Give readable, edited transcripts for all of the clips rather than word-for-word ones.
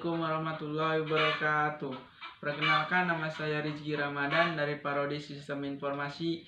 Assalamualaikum warahmatullahi wabarakatuh. Perkenalkan, nama saya Rizky Ramadan dari Prodi Sistem Informasi.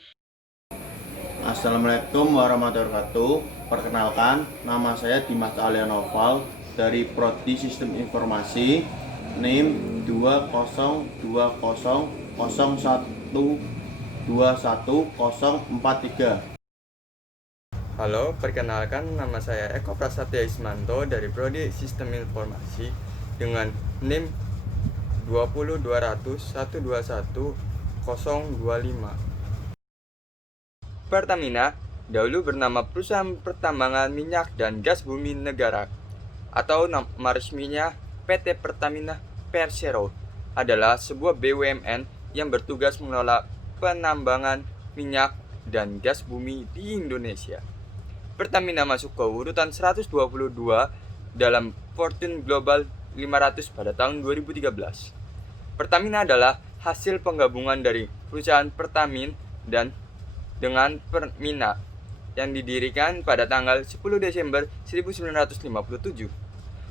Assalamualaikum warahmatullahi wabarakatuh. Perkenalkan, nama saya Dimas Alianoval dari Prodi Sistem Informasi, NIM 20200121043. Halo, perkenalkan nama saya Eko Prasetya Ismanto dari Prodi Sistem Informasi dengan NIM 20200121025. Pertamina dahulu bernama Perusahaan Pertambangan Minyak dan Gas Bumi Negara atau nama resminya PT Pertamina Persero, adalah sebuah BUMN yang bertugas mengelola penambangan minyak dan gas bumi di Indonesia. Pertamina masuk ke urutan 122 dalam Fortune Global 500 pada tahun 2013. Pertamina adalah hasil penggabungan dari perusahaan Pertamin dan dengan Permina yang didirikan pada tanggal 10 Desember 1957.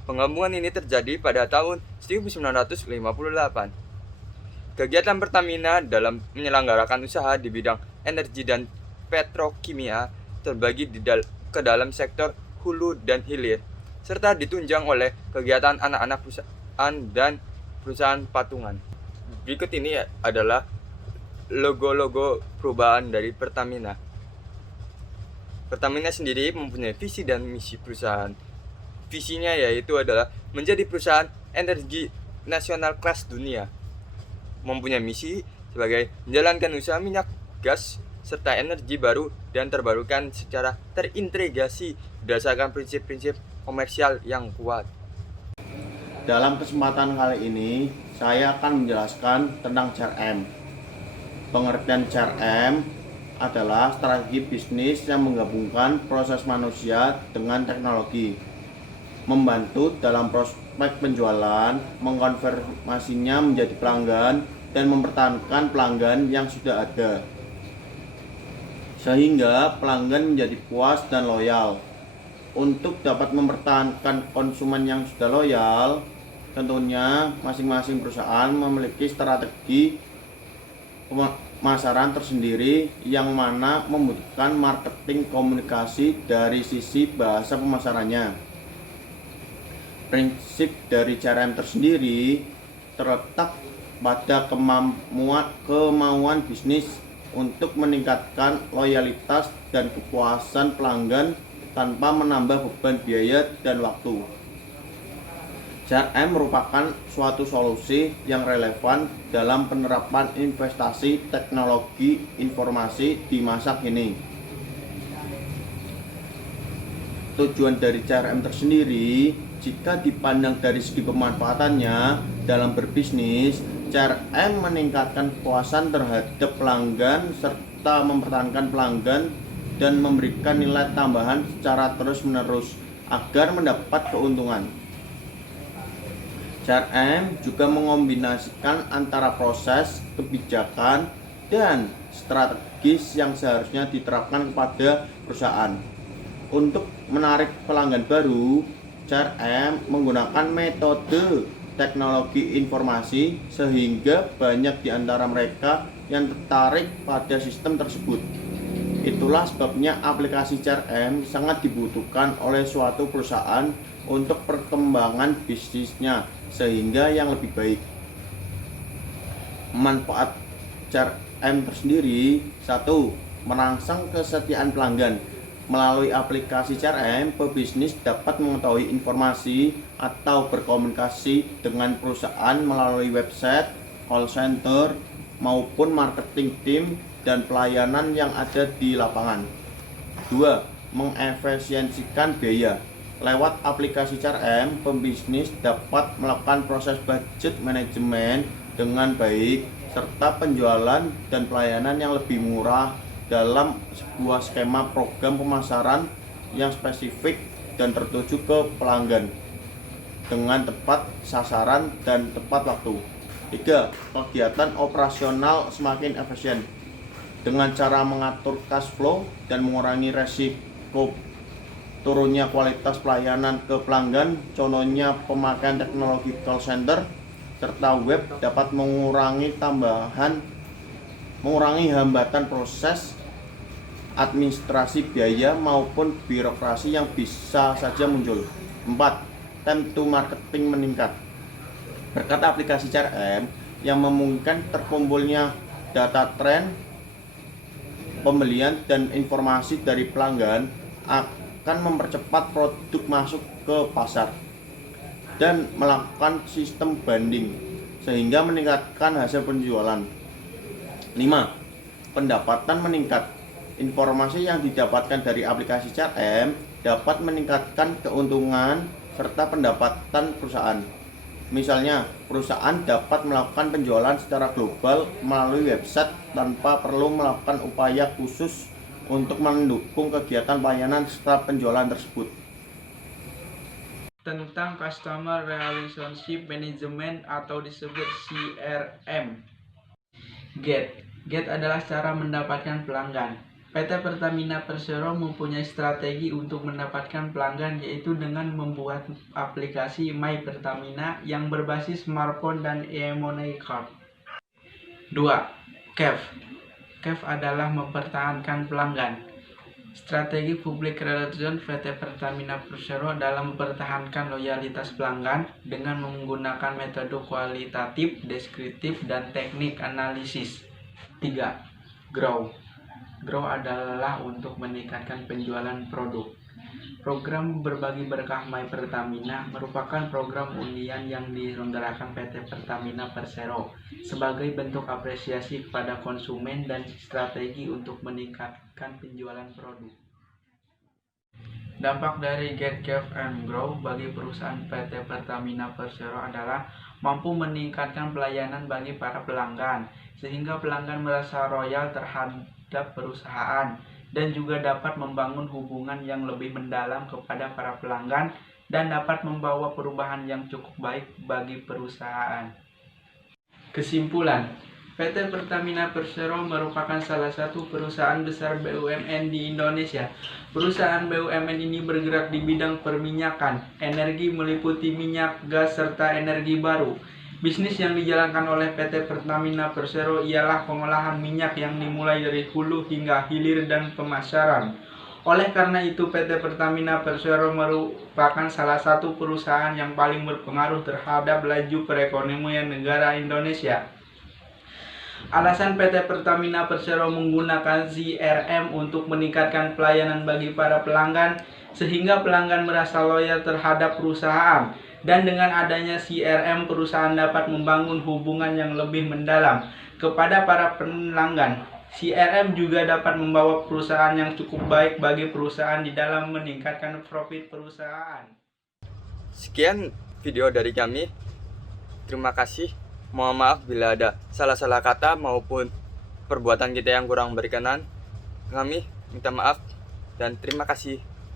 Penggabungan ini terjadi pada tahun 1958. Kegiatan Pertamina dalam menyelenggarakan usaha di bidang energi dan petrokimia terbagi ke dalam sektor hulu dan hilir, serta ditunjang oleh kegiatan anak-anak perusahaan dan perusahaan patungan. Berikut ini adalah logo-logo perubahan dari Pertamina. Pertamina sendiri mempunyai visi dan misi perusahaan. Visinya yaitu adalah menjadi perusahaan energi nasional kelas dunia. Mempunyai misi sebagai menjalankan usaha minyak, gas, serta energi baru dan terbarukan secara terintegrasi berdasarkan prinsip-prinsip komersial yang kuat. Dalam kesempatan kali ini, saya akan menjelaskan tentang CRM. Pengertian CRM adalah strategi bisnis yang menggabungkan proses manusia dengan teknologi, membantu dalam prospek penjualan, mengkonfirmasinya menjadi pelanggan, dan mempertahankan pelanggan yang sudah ada, sehingga pelanggan menjadi puas dan loyal. Untuk dapat mempertahankan konsumen yang sudah loyal, tentunya masing-masing perusahaan memiliki strategi pemasaran tersendiri yang mana membutuhkan marketing komunikasi dari sisi bahasa pemasarannya. Prinsip dari CRM tersendiri terletak pada kemauan bisnis untuk meningkatkan loyalitas dan kepuasan pelanggan tanpa menambah beban biaya dan waktu. CRM merupakan suatu solusi yang relevan dalam penerapan investasi teknologi informasi di masa kini. Tujuan dari CRM tersendiri, jika dipandang dari segi pemanfaatannya dalam berbisnis, CRM meningkatkan kepuasan terhadap pelanggan serta mempertahankan pelanggan dan memberikan nilai tambahan secara terus-menerus agar mendapat keuntungan. CRM juga mengombinasikan antara proses, kebijakan, dan strategis yang seharusnya diterapkan kepada perusahaan. Untuk menarik pelanggan baru, CRM menggunakan metode teknologi informasi sehingga banyak di antara mereka yang tertarik pada sistem tersebut. Itulah sebabnya aplikasi CRM sangat dibutuhkan oleh suatu perusahaan untuk perkembangan bisnisnya sehingga yang lebih baik. Manfaat CRM tersendiri: 1. Merangsang kesetiaan pelanggan. Melalui aplikasi CRM, pebisnis dapat mengetahui informasi atau berkomunikasi dengan perusahaan melalui website, call center, maupun marketing team dan pelayanan yang ada di lapangan. 2. Mengefisiensikan biaya. Lewat aplikasi CRM, pebisnis dapat melakukan proses budget manajemen dengan baik serta penjualan dan pelayanan yang lebih murah dalam sebuah skema program pemasaran yang spesifik dan tertuju ke pelanggan dengan tepat sasaran dan tepat waktu. 3. Kegiatan operasional semakin efisien. Dengan cara mengatur cash flow dan mengurangi resiko turunnya kualitas pelayanan ke pelanggan, contohnya pemakaian teknologi call center serta web dapat mengurangi hambatan proses administrasi biaya maupun birokrasi yang bisa saja muncul. 4. Time to marketing meningkat. Berkat aplikasi CRM yang memungkinkan terkumpulnya data tren pembelian dan informasi dari pelanggan akan mempercepat produk masuk ke pasar dan melakukan sistem banding sehingga meningkatkan hasil penjualan. 5. Pendapatan meningkat. Informasi yang didapatkan dari aplikasi CRM dapat meningkatkan keuntungan serta pendapatan perusahaan. Misalnya, perusahaan dapat melakukan penjualan secara global melalui website tanpa perlu melakukan upaya khusus untuk mendukung kegiatan pelayanan serta penjualan tersebut. Tentang Customer Relationship Management atau disebut CRM. Gate adalah cara mendapatkan pelanggan. PT Pertamina Persero mempunyai strategi untuk mendapatkan pelanggan, yaitu dengan membuat aplikasi My Pertamina yang berbasis smartphone dan e-money card. 2. CAF adalah mempertahankan pelanggan. Strategi public relation PT Pertamina Persero dalam mempertahankan loyalitas pelanggan dengan menggunakan metode kualitatif, deskriptif, dan teknik analisis. 3. Grow adalah untuk meningkatkan penjualan produk. Program Berbagi Berkah My Pertamina merupakan program undian yang diselenggarakan PT Pertamina Persero sebagai bentuk apresiasi kepada konsumen dan strategi untuk meningkatkan penjualan produk. Dampak dari Get, Give, and Grow bagi perusahaan PT Pertamina Persero adalah mampu meningkatkan pelayanan bagi para pelanggan, sehingga pelanggan merasa royal terhadap perusahaan, dan juga dapat membangun hubungan yang lebih mendalam kepada para pelanggan dan dapat membawa perubahan yang cukup baik bagi perusahaan. Kesimpulan, PT Pertamina Persero merupakan salah satu perusahaan besar BUMN di Indonesia. Perusahaan BUMN ini bergerak di bidang perminyakan, energi meliputi minyak, gas, serta energi baru. Bisnis yang dijalankan oleh PT Pertamina Persero ialah pengolahan minyak yang dimulai dari hulu hingga hilir dan pemasaran. Oleh karena itu, PT Pertamina Persero merupakan salah satu perusahaan yang paling berpengaruh terhadap laju perekonomian negara Indonesia. Alasan PT Pertamina Persero menggunakan CRM untuk meningkatkan pelayanan bagi para pelanggan, sehingga pelanggan merasa loyal terhadap perusahaan. Dan dengan adanya CRM, perusahaan dapat membangun hubungan yang lebih mendalam kepada para pelanggan. CRM juga dapat membawa perusahaan yang cukup baik bagi perusahaan di dalam meningkatkan profit perusahaan. Sekian video dari kami. Terima kasih. Mohon maaf bila ada salah-salah kata maupun perbuatan kita yang kurang berkenan. Kami minta maaf dan terima kasih.